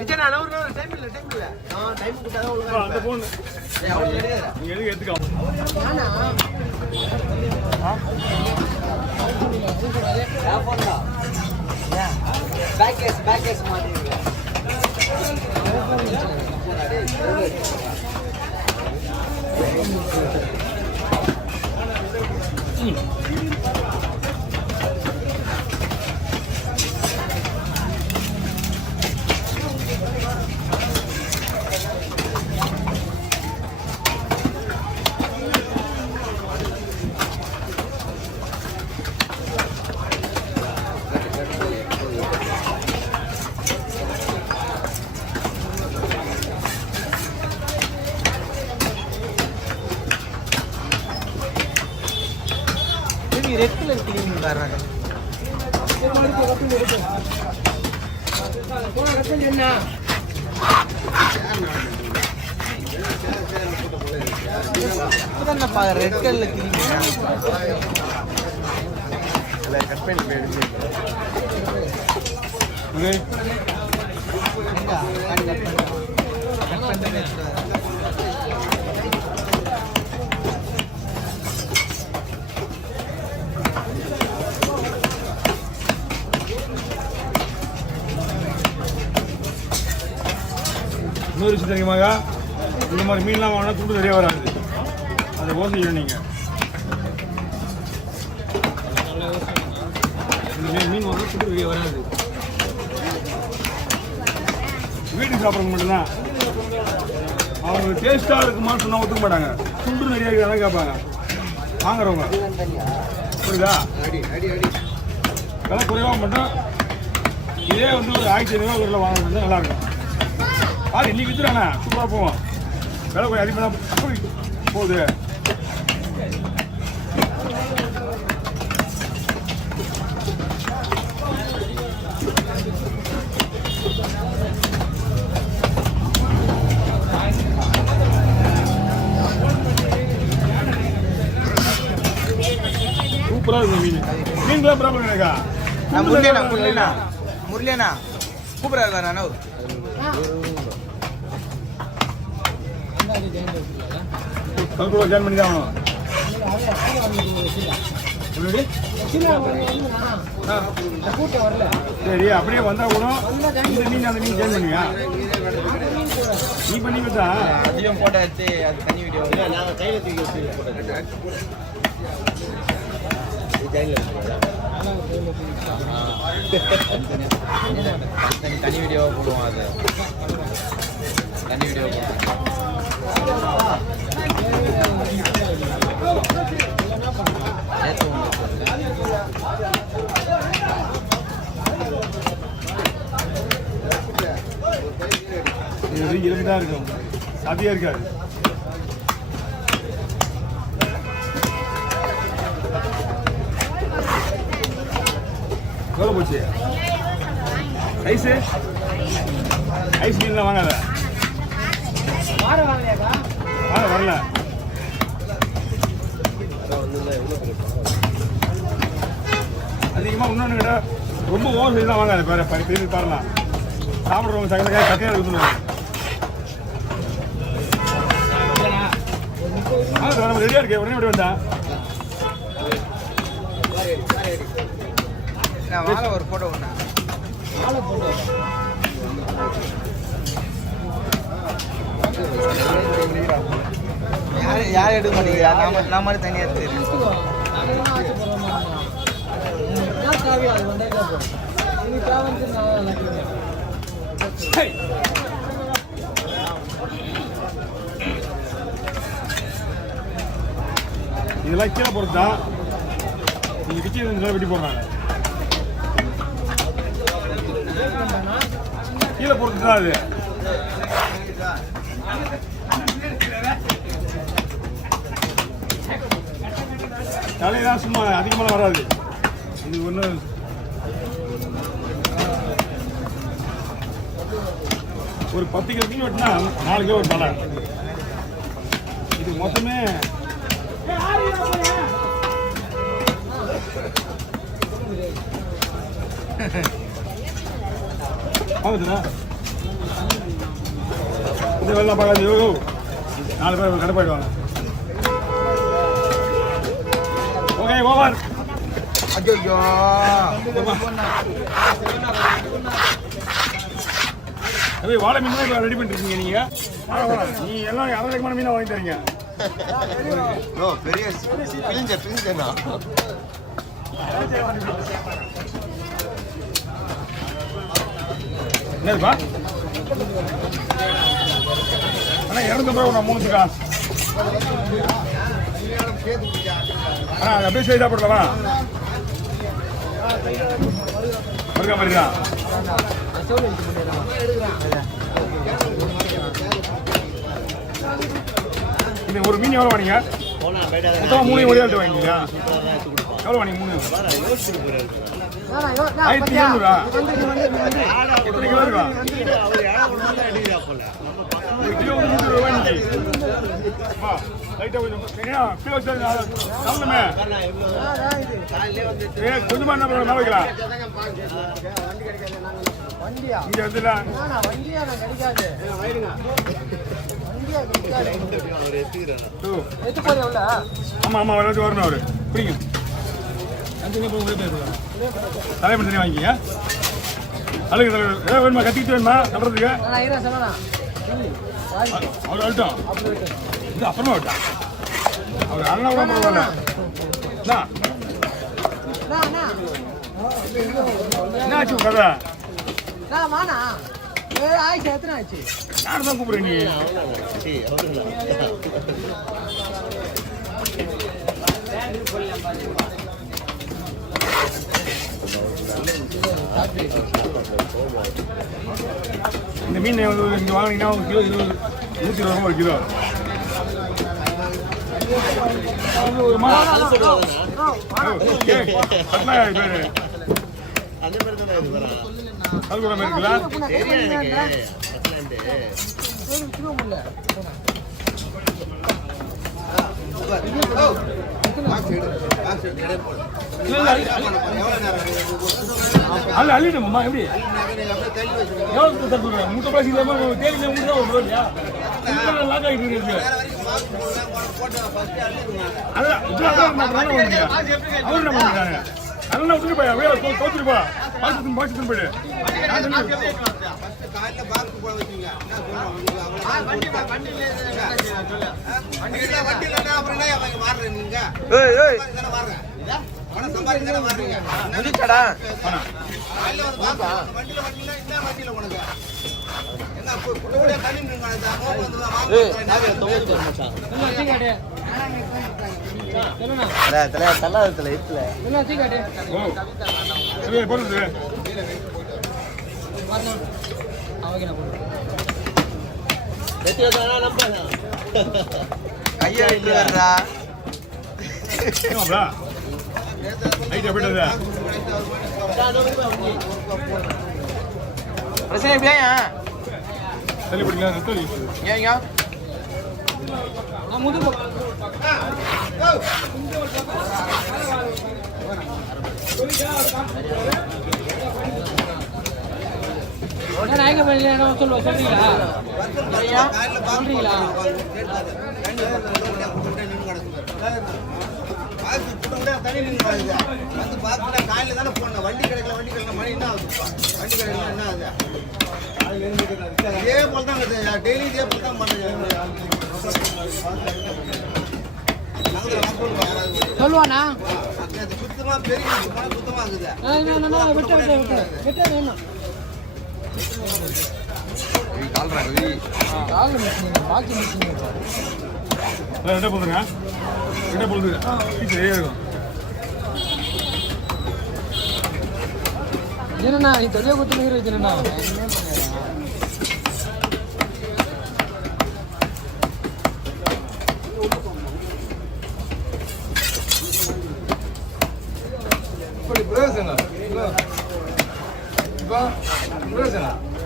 விஜய் நான் ஒரு டைம் இல்ல டைம் கொடுத்தா தான் ஒழுங்கா அந்த போன் நீ எதுக்கு எடுத்துக்க நானா போன்டா பேக் கேஸ் மாட்டிங்க रेड कलर की नहीं कर रहा है रेड कलर की இன்னொரு விஷயம் தெரியுமாங்க இந்த மாதிரி மீன்லாம் வாங்கினா துண்டு நிறைய வராது அதை யோசிக்கணும் நீங்கள் இந்த மீன் வாங்கினா துண்டு நிறைய வராது வீட்டுக்கு சாப்பிட்றது மட்டும்தான் அவங்க டேஸ்ட்டாக இருக்குமான்னு சொன்னால் ஒத்துக்க மாட்டாங்க துண்டு நிறைய இருக்குதான் கேட்பாங்க வாங்குறவங்க புரியுதா விலை குறைவாக மட்டும் இதே வந்து ஒரு 1500 ஊரில் வாங்கினா நல்லாயிருக்கும் பாரு இன்னைக்கு வித்துறானே சூப்பராக போவோம் விலை கொஞ்சம் அதிகமாக போகுது சூப்பராக இருக்கும் மீன்களாம் ப்ராப்ளம் இருக்கா முரளியண்ணா சூப்பராக இருக்காரு அண்ணா கல்குள்ள ஜாயின் பண்ணி தான் ஆகணும் சரி அப்படியே வந்தா கூட இந்த மீன் அந்த மீன் ஜாயின் பண்ணுவியா நீ பண்ணி பார்த்தா அதிகம் போட்டாச்சு அது தனி வீடியோ நாங்கள் கையில் தூக்கி தனி வீடியோ போடுவோம் அது தனி வீடியோ இருந்துதான் இருக்கும் சதியா இருக்காது எவ்வளோ போச்சு ஐஸ் மீன்லாம் வாங்காத வரல அதிகமாக இன்னொன்று கிட்ட ரொம்ப ஓவர் சைஸ் தான் வாங்காது வேற பெரிய பாருலாம் சாப்பிட்றவங்க சகல கட்டையாக இருக்குதுன்னு நம்ம ரெடியாக இருக்கேன் உடனே எப்படி வந்தா வாழை ஒரு ஃபோட்டோ ஒன்றா வாழை ஃபோட்டோ யார் எடுக்க மாட்டேங்கிறா நான் மாதிரி தனியாக எடுத்து இதெல்லாம் கீழே பொறுத்து தான் நீங்கள் கிச்சன் வெட்டி போடுறாங்க கீழே பொறுத்து தான் அது தலையெல்லாம் சும்மா அதிகமாக வராது இது ஒன்று ஒரு 10 கிலோ மீன் வெட்டினா 4 கிலோ ஒரு தலை இது மொத்தமே வாங்குதுண்ணா மற்ற வெள்ளம் பார்க்காது 4 பேர் கடுப்பாயிடுவாங்க. Okay over. ஐயோ வாழை மீன் ரெடி பண்ணிருக்கீங்க நீங்க. நீ எல்லாம் அரைமான மீனா வாங்கி தரீங்க. பெரிய பிழிஞ்சா என்னதுப்பா? அண்ணா 250 ரூபா 3க்கா. அண்ணா அப்படியே செய்தா போடலாமா? ஒருக்கா மாதிரியா? இது ஒரு மீன் எவ்வளோ வாங்கிங்க? மொத்தமாக 3 ஒரே ஆள்கிட்ட வாங்கிங்களா? எவ்வளோ வாங்கிங்க 3? 1700. எத்தனை கிலோ இருக்கா? 1 கிலோ 120 ரூபாய். கொஞ்சமா என்ன பண்ண வைக்கலாம் இங்க வந்துடா. ஆமா ஆமா வரணும் அவரு பிடிக்கும். தலைமை தண்ணி வாங்கிக்க. அழுகு ஏதாவது வேணுமா? கத்திக்கிட்டு வேணுமா சொல்றதுக்கு? அவர் அழுட்டம் இது அப்புறமா விட்டான். அவர் அண்ணா கூட பரவாயில்ல. என்ன ஆச்சு கதை? யார் தான் கூப்பிடுற நீ? இந்த மீன் இங்கே வாங்கினீங்கன்னா 1 கிலோ 120 ரூபா 1 கிலோ. அல்ல அள்ளிடுமா எப்படி எவ்வளோ முட்டை பிளாசி தேடி லாக் ஆகிட்டு இருக்கு. அவர் என்ன பண்ணிட்டாங்க? அதெல்லாம் விட்டுட்டு போயா வேலை தோத்துருப்பா. பாய்ச்சி போயிடு. வண்டி கிடைக்கல மணி என்ன ஆகுது? வண்டி கிடைக்கல என்ன ஆகுது? இதே போல தான் டெய்லி இதே போல தான் சொல்லுவானா? சுத்தமா பெரிய சுத்தமா இருக்குது. என்னண்ணா நீ தெளிவாக கொடுத்துருக்கிற வச்சுருண்ணா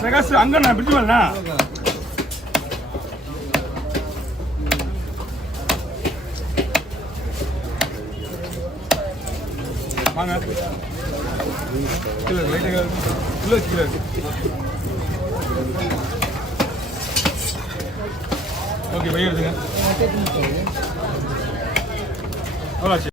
பிரகாஷ் அங்க நான் பிடிச்சு வரேண்ணா. வாங்க கிலோ லைட்டாக கிலோ வச்சுக்கிறாரு. ஓகே பையன் எடுத்துங்க எவ்வளோ ஆச்சு